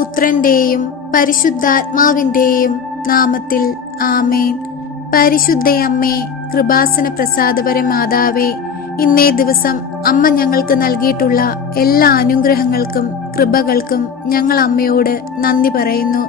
പുത്രന്റെയും പരിശുദ്ധാത്മാവിന്റെയും നാമത്തിൽ ആമേൻ. പരിശുദ്ധയമ്മേ, കൃപാസന പ്രസാദപര മാതാവേ, ഇന്നേ ദിവസം അമ്മ ഞങ്ങൾക്ക് നൽകിയിട്ടുള്ള എല്ലാ അനുഗ്രഹങ്ങൾക്കും കൃപകൾക്കും ഞങ്ങൾ അമ്മയോട് നന്ദി പറയുന്നു.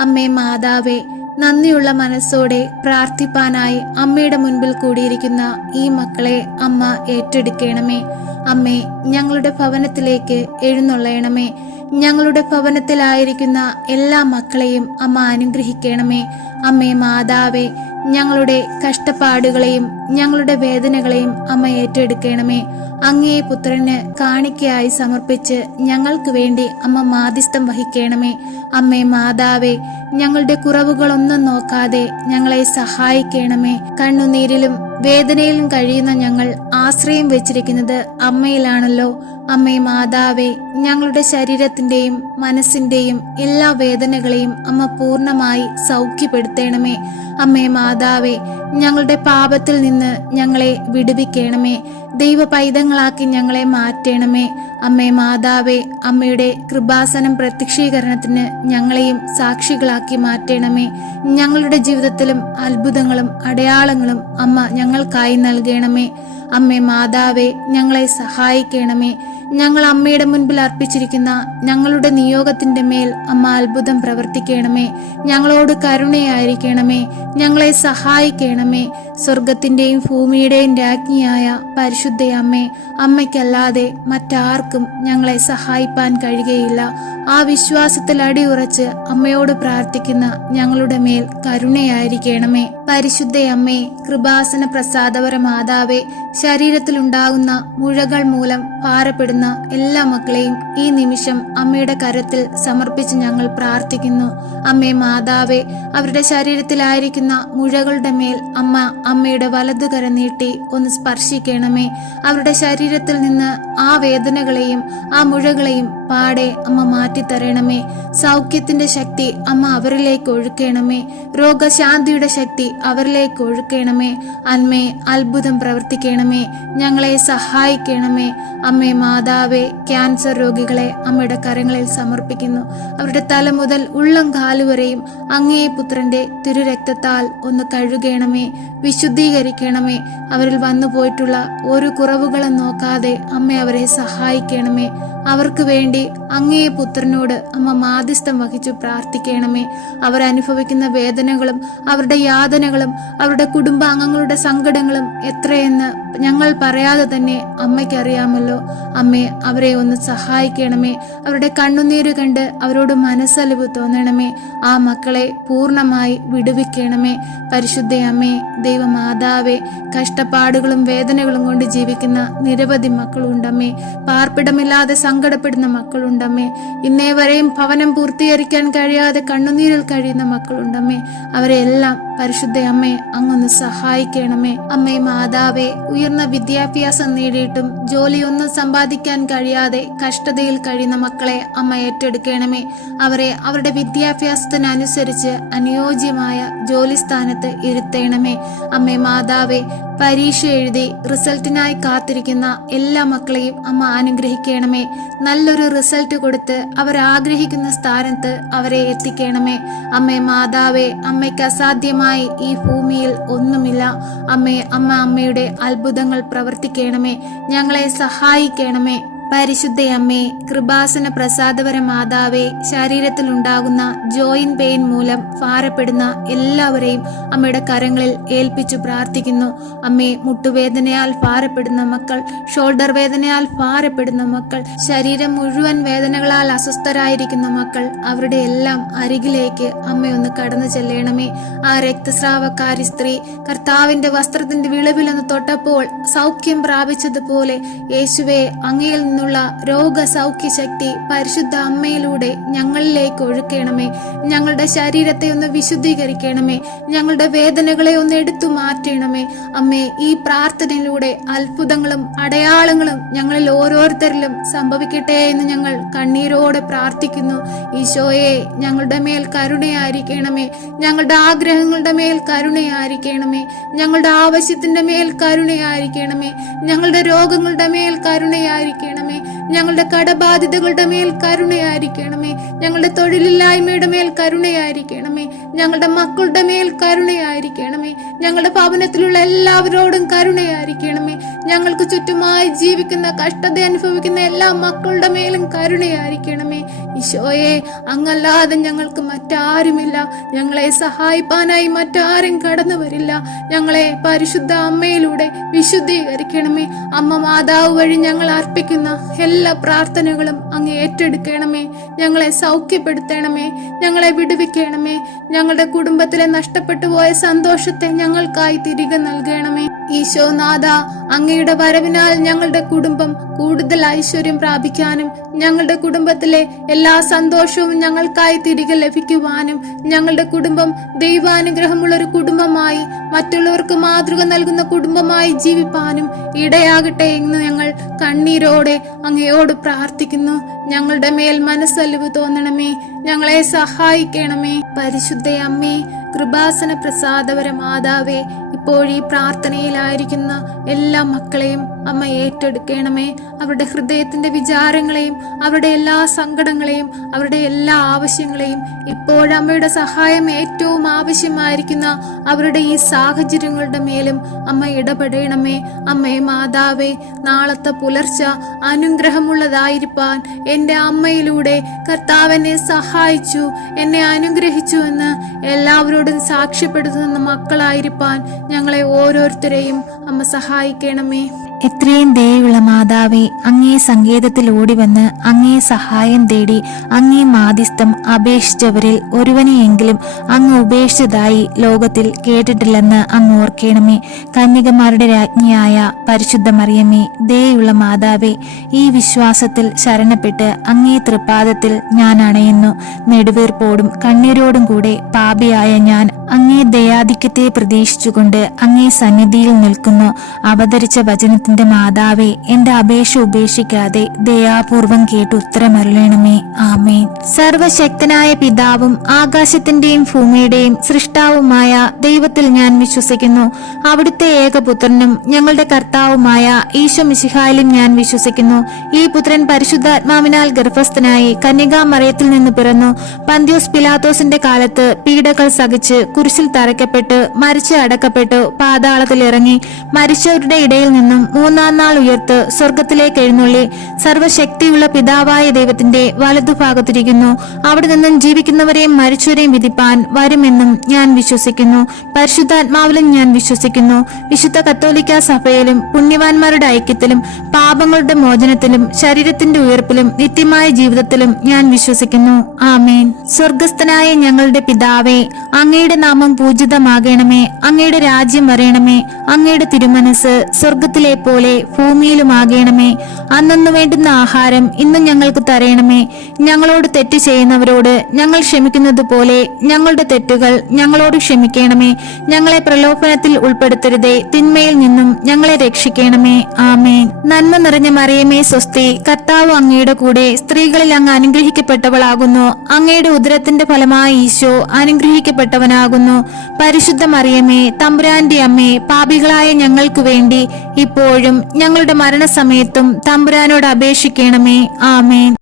അമ്മേ മാതാവേ, നന്ദിയുള്ള മനസ്സോടെ പ്രാർത്ഥിപ്പാനായി അമ്മയുടെ മുൻപിൽ കൂടിയിരിക്കുന്ന ഈ മക്കളെ അമ്മ ഏറ്റെടുക്കണമേ. അമ്മേ, ഞങ്ങളുടെ ഭവനത്തിലേക്ക് എഴുന്നള്ളയണമേ. ഞങ്ങളുടെ ഭവനത്തിലായിരിക്കുന്ന എല്ലാ മക്കളെയും അമ്മ അനുഗ്രഹിക്കണമേ. അമ്മേ മാതാവേ, ഞങ്ങളുടെ കഷ്ടപ്പാടുകളെയും ഞങ്ങളുടെ വേദനകളെയും അമ്മ ഏറ്റെടുക്കണമേ. അങ്ങേ പുത്രന് കാണിക്കയായി സമർപ്പിച്ച് ഞങ്ങൾക്ക് വേണ്ടി അമ്മ മാധ്യസ്ഥം വഹിക്കണമേ. അമ്മേ മാതാവേ, ഞങ്ങളുടെ കുറവുകളൊന്നും നോക്കാതെ ഞങ്ങളെ സഹായിക്കണമേ. കണ്ണുനീരിലും വേദനയിലും കഴിയുന്ന ഞങ്ങൾ ആശ്രയം വെച്ചിരിക്കുന്നത് അമ്മയിലാണല്ലോ. അമ്മേ മാതാവേ, ഞങ്ങളുടെ ശരീരത്തിന്റെയും മനസ്സിന്റെയും എല്ലാ വേദനകളെയും അമ്മ പൂർണ്ണമായി സൗഖ്യപ്പെടുത്തണമേ. അമ്മേ മാതാവേ, ഞങ്ങളുടെ പാപത്തിൽ നിന്ന് ഞങ്ങളെ വിടുവിക്കണമേ. ദൈവ പൈതങ്ങളാക്കി ഞങ്ങളെ മാറ്റണമേ. അമ്മേ മാതാവേ, അമ്മയുടെ കൃപാസനം പ്രത്യക്ഷീകരണത്തിന് ഞങ്ങളെയും സാക്ഷികളാക്കി മാറ്റണമേ. ഞങ്ങളുടെ ജീവിതത്തിലും അത്ഭുതങ്ങളും അടയാളങ്ങളും അമ്മ ഞങ്ങൾക്കായി നൽകണമേ. അമ്മേ മാതാവേ, ഞങ്ങളെ സഹായിക്കണമേ. ഞങ്ങൾ അമ്മയുടെ മുൻപിൽ അർപ്പിച്ചിരിക്കുന്ന ഞങ്ങളുടെ നിയോഗത്തിന്റെ മേൽ അമ്മ അത്ഭുതം പ്രവർത്തിക്കണമേ. ഞങ്ങളോട് കരുണയായിരിക്കണമേ. ഞങ്ങളെ സഹായിക്കണമേ. സ്വർഗത്തിന്റെയും ഭൂമിയുടെയും രാജ്ഞിയായ പരിശുദ്ധയമ്മേ, അമ്മയ്ക്കല്ലാതെ മറ്റാർക്കും ഞങ്ങളെ സഹായിപ്പാൻ കഴിയുകയില്ല. ആ വിശ്വാസത്തിൽ അടിയുറച്ച് അമ്മയോട് പ്രാർത്ഥിക്കുന്ന ഞങ്ങളുടെ മേൽ കരുണയായിരിക്കണമേ. പരിശുദ്ധയമ്മേ, കൃപാസന പ്രസാദപര മാതാവേ, ശരീരത്തിലുണ്ടാകുന്ന മുഴകൾ മൂലം ഭാരപ്പെടുന്ന എല്ലാ മക്കളെയും ഈ നിമിഷം അമ്മയുടെ കരത്തിൽ സമർപ്പിച്ച് ഞങ്ങൾ പ്രാർത്ഥിക്കുന്നു. അമ്മേ മാതാവേ, അവരുടെ ശരീരത്തിലായിരിക്കുന്ന മുഴകളുടെ മേൽ അമ്മയുടെ വലതുകര നീട്ടി ഒന്ന് സ്പർശിക്കണമേ. അവരുടെ ശരീരത്തിൽ നിന്ന് ആ വേദനകളെയും ആ മുഴകളെയും പാടെ അമ്മ മാറ്റിത്തരണമേ. സൗഖ്യത്തിന്റെ ശക്തി അമ്മ അവരിലേക്ക് ഒഴുക്കണമേ. രോഗശാന്തിയുടെ ശക്തി അവരിലേക്ക് ഒഴുക്കണമേ. അമ്മേ, അത്ഭുതം പ്രവർത്തിക്കണമേ. ഞങ്ങളെ സഹായിക്കണമേ. അമ്മേ മാതാവേ, ക്യാൻസർ രോഗികളെ അമ്മയുടെ കരങ്ങളിൽ സമർപ്പിക്കുന്നു. അവരുടെ തല മുതൽ ഉള്ളം കാലുവരെയും അങ്ങേ പുത്രന്റെ തിരുരക്തത്താൽ ഒന്ന് കഴുകണമേ, വിശുദ്ധീകരിക്കണമേ. അവരിൽ വന്നു പോയിട്ടുള്ള ഒരു കുറവുകളും നോക്കാതെ അമ്മ അവരെ സഹായിക്കണമേ. അവർക്ക് വേണ്ടി അങ്ങേ പുത്രനോട് അമ്മ മാധ്യസ്ഥം വഹിച്ചു പ്രാർത്ഥിക്കണമേ. അവരനുഭവിക്കുന്ന വേദനകളും അവരുടെ യാതനകളും അവരുടെ കുടുംബാംഗങ്ങളുടെ സങ്കടങ്ങളും എത്രയെന്ന് ഞങ്ങൾ പറയാതെ തന്നെ അമ്മയ്ക്കറിയാമല്ലോ. അമ്മേ, അവരെ ഒന്ന് സഹായിക്കണമേ. അവരുടെ കണ്ണുനീര് കണ്ട് അവരോട് മനസ്സലിവ് തോന്നണമേ. ആ മക്കളെ പൂർണ്ണമായി വിടുവിക്കണമേ. പരിശുദ്ധയമ്മേ, ദൈവമാതാവേ, കഷ്ടപ്പാടുകളും വേദനകളും കൊണ്ട് ജീവിക്കുന്ന നിരവധി മക്കളുണ്ടമ്മേ. പാർപ്പിടമില്ലാതെ സങ്കടപ്പെടുന്ന മക്കളുണ്ടമ്മേ. ഇന്നേ വരെയും ഭവനം പൂർത്തീകരിക്കാൻ കഴിയാതെ കണ്ണുനീരിൽ കഴിയുന്ന മക്കളുണ്ടമ്മേ. അവരെല്ലാം പരിശുദ്ധയമ്മേ അങ്ങൊന്ന് സഹായിക്കണമേ. അമ്മേ മാതാവേ, ഉയർന്ന വിദ്യാഭ്യാസം നേടിയിട്ടും ജോലിയൊന്നും സമ്പാദിക്കാൻ കഴിയാതെ കഷ്ടതയിൽ കഴിയുന്ന മക്കളെ അമ്മ ഏറ്റെടുക്കണമേ. അവരെ അവരുടെ വിദ്യാഭ്യാസത്തിനനുസരിച്ച് അനുയോജ്യമായ ജോലി സ്ഥാനത്ത് ഇരുത്തണമേ. അമ്മേ മാതാവേ, പരീക്ഷ എഴുതി റിസൾട്ടിനായി കാത്തിരിക്കുന്ന എല്ലാ മക്കളെയും അമ്മ അനുഗ്രഹിക്കണമേ. നല്ലൊരു റിസൾട്ട് കൊടുത്ത് അവർ ആഗ്രഹിക്കുന്ന സ്ഥാനത്ത് അവരെ എത്തിക്കണമേ. അമ്മേ മാതാവേ, അമ്മയ്ക്ക് അസാധ്യമായി ഈ ഭൂമിയിൽ ഒന്നുമില്ല. അമ്മയുടെ അത്ഭുതങ്ങൾ പ്രവർത്തിക്കണമേ. ഞങ്ങളെ സഹായിക്കണമേ. പരിശുദ്ധയമ്മേ, കൃപാസന പ്രസാദപര മാതാവേ, ശരീരത്തിലുണ്ടാകുന്ന ജോയിന്റ് പെയിൻ മൂലം ഭാരപ്പെടുന്ന എല്ലാവരെയും അമ്മയുടെ കരങ്ങളിൽ ഏൽപ്പിച്ചു പ്രാർത്ഥിക്കുന്നു. അമ്മേ, മുട്ടുവേദനയാൽ ഭാരപ്പെടുന്ന മക്കൾ, ഷോൾഡർ വേദനയാൽ ഭാരപ്പെടുന്ന മക്കൾ, ശരീരം മുഴുവൻ വേദനകളാൽ അസ്വസ്ഥരായിരിക്കുന്ന മക്കൾ, അവരുടെ എല്ലാം അരികിലേക്ക് അമ്മയൊന്ന് കടന്നു ചെല്ലണമേ. ആ രക്തസ്രാവക്കാരി സ്ത്രീ കർത്താവിന്റെ വസ്ത്രത്തിന്റെ വിളവിലൊന്ന് തൊട്ടപ്പോൾ സൗഖ്യം പ്രാപിച്ചതുപോലെ യേശുവേ, അങ്ങയിൽ നിന്നുള്ള രോഗസൗഖ്യ ശക്തി പരിശുദ്ധ അമ്മയിലൂടെ ഞങ്ങളിലേക്ക് ഒഴുക്കണമേ. ഞങ്ങളുടെ ശരീരത്തെ ഒന്ന് വിശുദ്ധീകരിക്കണമേ. ഞങ്ങളുടെ വേദനകളെ ഒന്ന് എടുത്തു മാറ്റണമേ. അമ്മേ, ഈ പ്രാർത്ഥനയിലൂടെ അത്ഭുതങ്ങളും അടയാളങ്ങളും ഞങ്ങളിൽ ഓരോരുത്തരിലും സംഭവിക്കട്ടെ എന്ന് ഞങ്ങൾ കണ്ണീരോടെ പ്രാർത്ഥിക്കുന്നു. ഈശോയെ, ഞങ്ങളുടെ മേൽ കരുണയായിരിക്കണമേ. ഞങ്ങളുടെ ആഗ്രഹങ്ങളുടെ മേൽ കരുണയായിരിക്കണമേ. ഞങ്ങളുടെ ആവശ്യത്തിന്റെ മേൽ കരുണയായിരിക്കണമേ. ഞങ്ങളുടെ രോഗങ്ങളുടെ മേൽ കരുണയായിരിക്കണമേ. ഞങ്ങളുടെ കടബാധ്യതകളുടെ മേൽ കരുണയായിരിക്കണമേ. ഞങ്ങളുടെ തൊഴിലില്ലായ്മയുടെ മേൽ കരുണയായിരിക്കണമേ. ഞങ്ങളുടെ മക്കളുടെ മേൽ കരുണയായിരിക്കണമേ. ഞങ്ങളുടെ ഭവനത്തിലുള്ള എല്ലാവരോടും കരുണയായിരിക്കണമേ. ഞങ്ങൾക്ക് ചുറ്റുമായി ജീവിക്കുന്ന കഷ്ടത അനുഭവിക്കുന്ന എല്ലാ മക്കളുടെ മേലും കരുണയായിരിക്കണമേ. ഈശോയെ, അങ്ങല്ലാതെ ഞങ്ങൾക്ക് മറ്റാരുമില്ല. ഞങ്ങളെ സഹായിപ്പാനായി മറ്റാരും കടന്നു വരില്ല. ഞങ്ങളെ പരിശുദ്ധ അമ്മയിലൂടെ വിശുദ്ധീകരിക്കണമേ. അമ്മ മാതാവ് വഴി ഞങ്ങൾ അർപ്പിക്കുന്ന എല്ലാ പ്രാർത്ഥനകളും അങ്ങ് ഏറ്റെടുക്കണമേ. ഞങ്ങളെ സൗഖ്യപ്പെടുത്തണമേ. ഞങ്ങളെ വിടുവിക്കണമേ. ഞങ്ങളുടെ കുടുംബത്തിലെ നഷ്ടപ്പെട്ടു പോയ സന്തോഷത്തെ ഞങ്ങൾക്കായി തിരികെ നൽകണമേ. ഈശോനാഥ, അങ്ങയുടെ വരവിനാൽ ഞങ്ങളുടെ കുടുംബം കൂടുതൽ ഐശ്വര്യം പ്രാപിക്കാനും ഞങ്ങളുടെ കുടുംബത്തിലെ എല്ലാ സന്തോഷവും ഞങ്ങൾക്കായി തിരികെ ലഭിക്കുവാനും ഞങ്ങളുടെ കുടുംബം ദൈവാനുഗ്രഹമുള്ള ഒരു കുടുംബമായി, മറ്റുള്ളവർക്ക് മാതൃക നൽകുന്ന കുടുംബമായി ജീവിപ്പാനും ഇടയാകട്ടെ എന്ന് ഞങ്ങൾ കണ്ണീരോടെ അങ്ങയോട് പ്രാർത്ഥിക്കുന്നു. ഞങ്ങളുടെ മേൽ മനസ്സലിവ് തോന്നണമേ. ഞങ്ങളെ സഹായിക്കണമേ. പരിശുദ്ധ അമ്മേ, കൃപാസന പ്രസാദപര മാതാവേ, ഇപ്പോഴീ പ്രാർത്ഥനയിലായിരിക്കുന്ന എല്ലാ മക്കളെയും അമ്മ ഏറ്റെടുക്കണമേ. അവരുടെ ഹൃദയത്തിന്റെ വിചാരങ്ങളെയും അവരുടെ എല്ലാ സങ്കടങ്ങളെയും അവരുടെ എല്ലാ ആവശ്യങ്ങളെയും ഇപ്പോഴമ്മയുടെ സഹായം ഏറ്റവും ആവശ്യമായിരിക്കുന്ന അവരുടെ ഈ സാഹചര്യങ്ങളുടെ മേലും അമ്മ ഇടപെടണമേ. അമ്മേ മാതാവേ, നാളത്തെ പുലർച്ച അനുഗ്രഹമുള്ളതായിരിക്കാൻ എൻ്റെ അമ്മയിലൂടെ കർത്താവ് എന്നെ സഹായിച്ചു, എന്നെ അനുഗ്രഹിച്ചു എന്ന് എല്ലാവരോടും സാക്ഷ്യപ്പെടുത്തുന്ന മക്കളായിരിക്കാൻ ഞങ്ങളെ ഓരോരുത്തരെയും അമ്മ സഹായിക്കണമേ. എത്രയും ദയുള്ള മാതാവേ, അങ്ങേ സങ്കേതത്തിൽ ഓടിവന്ന് അങ്ങേ സഹായം തേടി അങ്ങേ മാധ്യസ്ഥം അപേക്ഷിച്ചവരിൽ ഒരുവനെയെങ്കിലും അങ്ങ് ഉപേക്ഷിച്ചതായി ലോകത്തിൽ കേട്ടിട്ടില്ലെന്ന് അങ്ങ് ഓർക്കണമേ. കന്യകമാരുടെ രാജ്ഞിയായ പരിശുദ്ധ മറിയമേ, ദയുള്ള മാതാവേ, ഈ വിശ്വാസത്തിൽ ശരണപ്പെട്ട് അങ്ങേ തൃപ്പാദത്തിൽ ഞാൻ അണയുന്നു. നെടുവീർപ്പോടും കണ്ണീരോടും കൂടെ പാപിയായ ഞാൻ അങ്ങേ ദയാധിക്യത്തെ പ്രതീക്ഷിച്ചുകൊണ്ട് അങ്ങേ സന്നിധിയിൽ നിൽക്കുന്നു. അവതരിച്ച വചനത്തിന്റെ മാതാവേ, എന്റെ അപേക്ഷ ഉപേക്ഷിക്കാതെ ദയാപൂർവം കേട്ട് ഉത്തരമരുളണമേ. ആമേൻ. സർവശക്തനായ പിതാവും ആകാശത്തിന്റെയും ഭൂമിയുടെയും സൃഷ്ടാവുമായ ദൈവത്തിൽ ഞാൻ വിശ്വസിക്കുന്നു. അവിടുത്തെ ഏകപുത്രനും ഞങ്ങളുടെ കർത്താവുമായ ഈശോ മിശിഹായിലും ഞാൻ വിശ്വസിക്കുന്നു. ഈ പുത്രൻ പരിശുദ്ധാത്മാവിനാൽ ഗർഭസ്ഥനായി കന്യകാമറിയത്തിൽ നിന്ന് പിറന്നു. പന്ത്യോസ് പിലാത്തോസിന്റെ കാലത്ത് പീഡകൾ സഹിച്ച് കുരിശിൽ തറയ്ക്കപ്പെട്ടു, മരിച്ച് അടക്കപ്പെട്ടു, പാതാളത്തിൽ ഇറങ്ങി, മരിച്ചവരുടെ ഇടയിൽ നിന്നും മൂന്നാം നാൾ ഉയർത്ത് സ്വർഗത്തിലേക്ക് എഴുന്നള്ളി, സർവശക്തിയുള്ള പിതാവായ ദൈവത്തിന്റെ വലതുഭാഗത്തിരിക്കുന്നു. അവിടെ നിന്നും ജീവിക്കുന്നവരെയും മരിച്ചവരെയും വിധിപ്പാൻ വരുമെന്നും ഞാൻ വിശ്വസിക്കുന്നു. പരിശുദ്ധാത്മാവിലും ഞാൻ വിശ്വസിക്കുന്നു. വിശുദ്ധ കത്തോലിക്ക സഭയിലും പുണ്യവാന്മാരുടെ ഐക്യത്തിലും പാപങ്ങളുടെ മോചനത്തിലും ശരീരത്തിന്റെ ഉയർപ്പിലും നിത്യമായ ജീവിതത്തിലും ഞാൻ വിശ്വസിക്കുന്നു. ആമേൻ. സ്വർഗസ്ഥനായ ഞങ്ങളുടെ പിതാവേ, അങ്ങയുടെ നാമം പൂജിതമാകണമേ. അങ്ങയുടെ രാജ്യം വരയണമേ. അങ്ങയുടെ തിരുമനസ് സ്വർഗത്തിലെ പോലെ ഭൂമിയിലുമാകണമേ. അന്നന്നു വേണ്ടുന്ന ആഹാരം ഇന്ന് ഞങ്ങൾക്ക് തരയണമേ. ഞങ്ങളോട് തെറ്റ് ചെയ്യുന്നവരോട് ഞങ്ങൾ ക്ഷമിക്കുന്നത് പോലെ ഞങ്ങളുടെ തെറ്റുകൾ ഞങ്ങളോട് ക്ഷമിക്കണമേ. ഞങ്ങളെ പ്രലോഭനത്തിൽ ഉൾപ്പെടുത്തരുതേ, തിന്മയിൽ നിന്നും ഞങ്ങളെ രക്ഷിക്കണമേ. ആമേൻ. നന്മ നിറഞ്ഞ മറിയമേ സ്വസ്തി, കർത്താവ് അങ്ങയുടെ കൂടെ, സ്ത്രീകളിൽ അങ്ങ് അനുഗ്രഹിക്കപ്പെട്ടവളാകുന്നു. അങ്ങയുടെ ഉദരത്തിന്റെ ഫലമായി ഈശോ അനുഗ്രഹിക്കപ്പെട്ടവനാകുന്നു. പരിശുദ്ധ മറിയമേ, തമ്പുരാന്റെ അമ്മേ, പാപികളായ ഞങ്ങൾക്ക് വേണ്ടി ഇപ്പോഴും ഞങ്ങളുടെ മരണസമയത്തും തമ്പുരാനോട് അപേക്ഷിക്കണമേ. ആമേൻ.